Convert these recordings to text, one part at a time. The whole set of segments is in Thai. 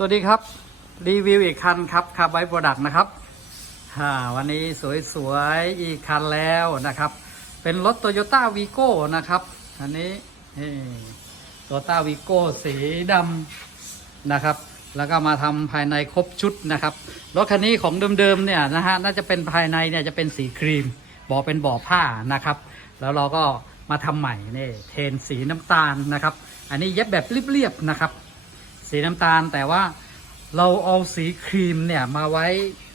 สวัสดีครับ รีวิวอีกคันครับคาร์ไบโปรดักต์นะครับวันนี้สวยๆ อีกคันแล้วนะครับ เป็นรถโตโยต้าวีโก้นะครับ อันนี้โตโยต้าวีโก้สีดำนะครับ แล้วก็มาทำภายในครบชุดนะครับ รถคันนี้ของเดิมๆเนี่ยนะฮะน่าจะเป็นภายในเนี่ยจะเป็นสีครีมเบาะเป็นเบาะผ้านะครับ แล้วเราก็มาทำใหม่นี่เทนสีน้ำตาลนะครับ อันนี้เย็บแบบเรียบๆนะครับ สีน้ำตาล แต่ว่าเราเอาสีครีมเนี่ยมาไว้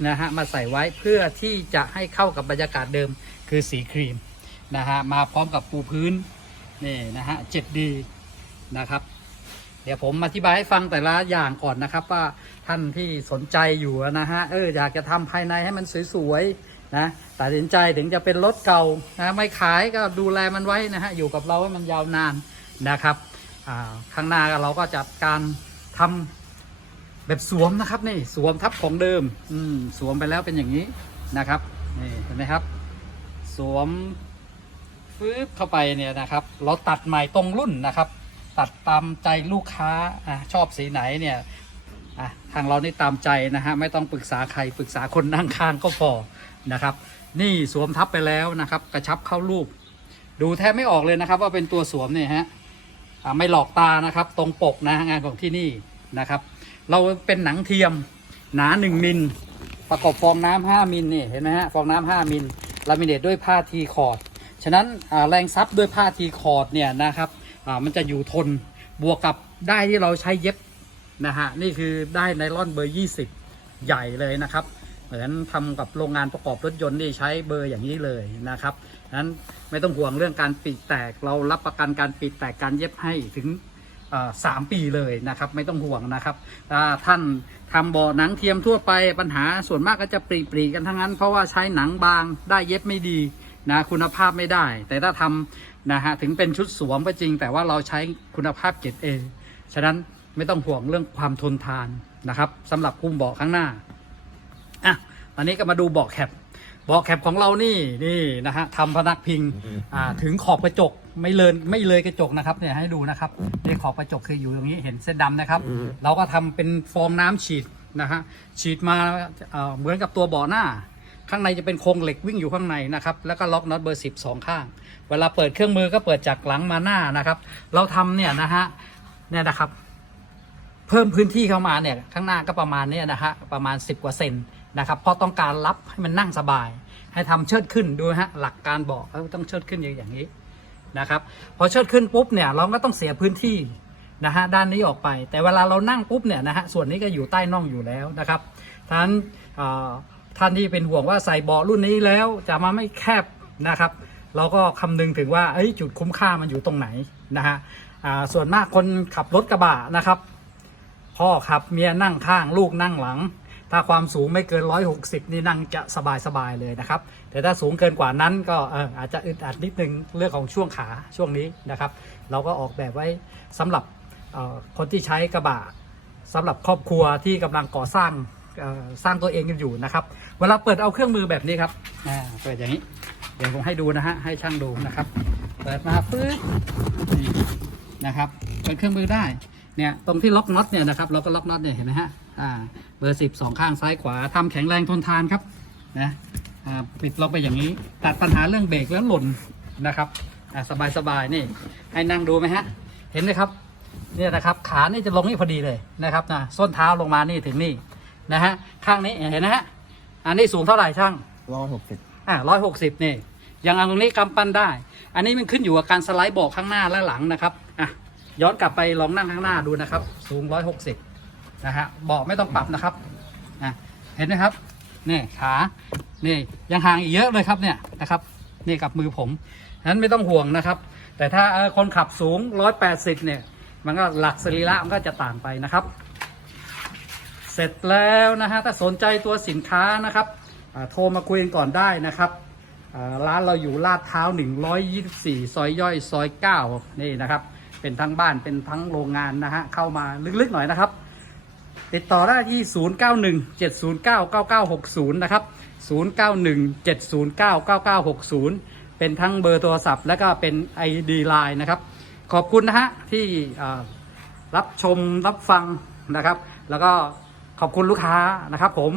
นะฮะมาใส่ไว้เพื่อที่จะให้เข้ากับบรรยากาศเดิมคือสีครีมนะฮะมาพร้อมกับปูพื้นนี่นะฮะ 7D นะครับ เดี๋ยวผมอธิบายให้ฟังแต่ละอย่างก่อนนะครับ ว่าท่านที่สนใจอยู่นะฮะเอออยากจะทำภายในให้มันสวยๆนะตัดสินใจถึงจะเป็นรถเก่านะไม่ขายก็ดูแลมันไว้นะฮะอยู่กับเราให้มันยาวนานนะครับข้างหน้าเราก็จัดการ ทำแบบสวมนะครับนี่สวมทับของเดิม อืมสวมไปแล้วเป็นอย่างนี้นะครับนี่เห็นไหมครับ สวมฟืบเข้าไปเนี่ยนะครับ เราตัดใหม่ตรงรุ่นนะครับ ตัดตามใจลูกค้าอะชอบสีไหนเนี่ยอะทางเรานี่ตามใจนะฮะไม่ต้องปรึกษาใครปรึกษาคนนั่งข้างก็พอนะครับ นี่สวมทับไปแล้วนะครับ กระชับเข้ารูป ดูแทบไม่ออกเลยนะครับ ว่าเป็นตัวสวมเนี่ยฮะอะไม่หลอกตานะครับ ตรงปกนะงานของที่นี่ นะครับ เราเป็นหนังเทียมหนาหนึ่งมิล ประกอบฟองน้ำห้ามิลนี่เห็นไหมฮะฟองน้ำห้ามิลลามิเนตด้วยผ้าทีคอร์ดฉะนั้นแรงซับด้วยผ้าทีคอร์ดเนี่ยนะครับมันจะอยู่ทนบวกกับได้ที่เราใช้เย็บนะฮะนี่คือได้ไนลอนเบอร์ 20 ใหญ่เลยนะครับเหมือนทำกับโรงงานประกอบรถยนต์นี่ใช้เบอร์อย่างนี้เลยนะครับนั้นไม่ต้องห่วงเรื่องการปีกแตกเรารับประกันการปีกแตกการเย็บให้ถึง สามปีเลยนะครับไม่ต้องห่วงนะครับท่านทำเบาะหนังเทียมทั่วไปปัญหาส่วนมากก็จะปรีปรีๆกันทั้งนั้น เพราะว่าใช้หนังบางได้เย็บไม่ดีนะคุณภาพไม่ได้ แต่ถ้าทำนะฮะถึงเป็นชุดสวมก็จริง แต่ว่าเราใช้คุณภาพเกรดเอฉะนั้นไม่ต้องห่วงเรื่องความทนทานนะครับสำหรับพุ่มเบาะข้างหน้าอะตอนนี้ก็มาดูเบาะแคป เบาะแคปของเรานี่นี่นะฮะทำพนักพิงอ่าถึงขอบกระจกไม่เลยไม่เลยกระจกนะครับเนี่ยให้ดูนะครับนี่ขอบกระจกคืออยู่ตรงนี้เห็นเส้นดำนะครับ เราก็ทำเป็นฟองน้ำฉีดนะฮะฉีดมาเอ่อเหมือนกับตัวเบาะหน้า ข้างในจะเป็นโครงเหล็กวิ่งอยู่ข้างในนะครับแล้วก็ล็อกน็อตเบอร์สิบสองข้าง เวลาเปิดเครื่องมือก็เปิดจากหลังมาหน้านะครับ เราทำเนี่ยนะฮะเนี่ยนะครับ เพิ่มพื้นที่เข้ามาเนี่ยข้างหน้าก็ประมาณเนี้นะฮะประมาณ 10 กว่าเซน นะครับเพราะต้องการรับให้มันนั่งสบาย ให้ทำเชิดขึ้นดูฮะหลักการบอกเขาต้องเชิดขึ้นอย่างนี้นะครับพอเชิดขึ้นปุ๊บเนี่ยเราก็ต้องเสียพื้นที่นะฮะด้านนี้ออกไป แต่เวลาเรานั่งปุ๊บเนี่ยนะฮะส่วนนี้ก็อยู่ใต้น่องอยู่แล้วนะครับท่านท่านที่เป็นห่วงว่าใส่เบาะรุ่นนี้แล้วจะมาไม่แคบนะครับ เราก็คำนึงถึงว่าจุดคุ้มค่ามันอยู่ตรงไหนนะฮะส่วนมากคนขับรถกระบะนะครับ พ่อขับเมียนั่งข้างลูกนั่งหลัง ถ้าความสูงไม่เกิน 160 นี่นั่งจะสบายสบายๆเลยนะครับ แต่ถ้าสูงเกินกว่านั้นก็อาจจะอึดอัดนิดนึงเรื่องของช่วงขาช่วงนี้นะครับ เราก็ออกแบบไว้สำหรับคนที่ใช้กระบะสำหรับครอบครัวที่กำลังก่อสร้างสร้างตัวเองกันอยู่นะครับ เวลาเปิดเอาเครื่องมือแบบนี้ครับเปิดอย่างนี้ เดี๋ยวผมให้ดูนะฮะให้ช่างดูนะครับ เปิดมาปึ๊บนะครับเปิดเครื่องมือได้ เนี่ยตรงที่ล็อกน็อตเนี่ยนะครับเราก็ล็อกน็อตเนี่ยเห็นไหมฮะอ่าเบอร์สิบสองข้างซ้ายขวาทำแข็งแรงทนทานครับนะอ่าปิดล็อกไปอย่างนี้ ตัดปัญหาเรื่องเบรกแล้วหล่นนะครับอ่าสบายสบายๆนี่ให้นั่งดูไหมฮะเห็นไหมครับเนี่ยนะครับขานี่จะลงนี่พอดีเลยนะครับนะส้นเท้าลงมานี่ถึงนี่นะฮะข้างนี้เห็นนะฮะอันนี้สูงเท่าไหร่ช่างร้อยหกสิบอ่าร้อยหกสิบนี่ยังเอาตรงนี้กำปั้นได้ อันนี้มันขึ้นอยู่กับการสไลด์เบอกข้างหน้าและหลังนะครับอะ ย้อนกลับไปลองนั่งข้างหน้าดูนะครับ สูงร้อยหกสิบนะฮะเบาะไม่ต้องปรับนะครับอะเห็นไหมครับนี่ขานี่ยังห่างอีกเยอะเลยครับเนี่ยนะครับนี่กับมือผมฉะนั้นไม่ต้องห่วงนะครับ แต่ถ้าคนขับสูงร้อยแปดสิบเนี่ย มันก็หลักสรีระมันก็จะต่างไปนะครับ เสร็จแล้วนะฮะถ้าสนใจตัวสินค้านะครับโทรมาคุยกันก่อนได้นะครับร้านเราอยู่ลาดเท้า 124 ซอยย่อย ซอย 9 นี่นะครับ เป็นทั้งบ้านเป็นทั้งโรงงานนะฮะ เข้ามาลึกๆหน่อยนะครับ ติดต่อได้ที่ 0917099960 นะครับ 0917099960 เป็นทั้งเบอร์โทรศัพท์และก็เป็น ID Line นะครับ ขอบคุณนะฮะที่รับชมรับฟังนะครับ แล้วก็ขอบคุณลูกค้านะครับผม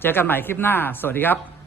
เจอกันใหม่คลิปหน้า สวัสดีครับ